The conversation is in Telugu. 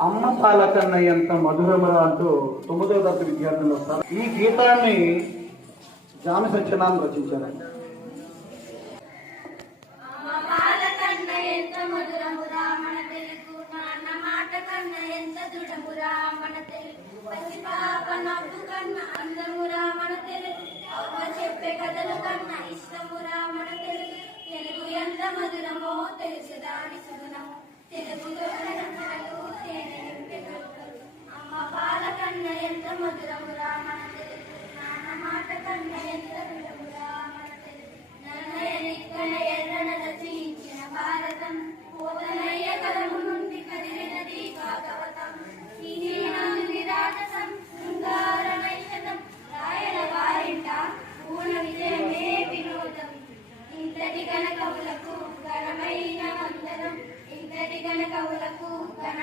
అమ్మ పాలకన్న ఎంత మధురమర అంటూ తొమ్మిదో తరగతి విద్యార్థులు వస్తారు. ఈ గీతాన్ని జామి సత్యనారాయణ రచించారండి. తెలుగు మాట ఎంత తెలుగు చెప్పే కథలు ఇష్టమురా మన తెలుగు తెలుగు ఎంత మధురమో తెలుసు దాని ఇంతటి గణ కవులకు ఘనమైన వందనం. ఇంతటి గణ కవులకు ఘనమైన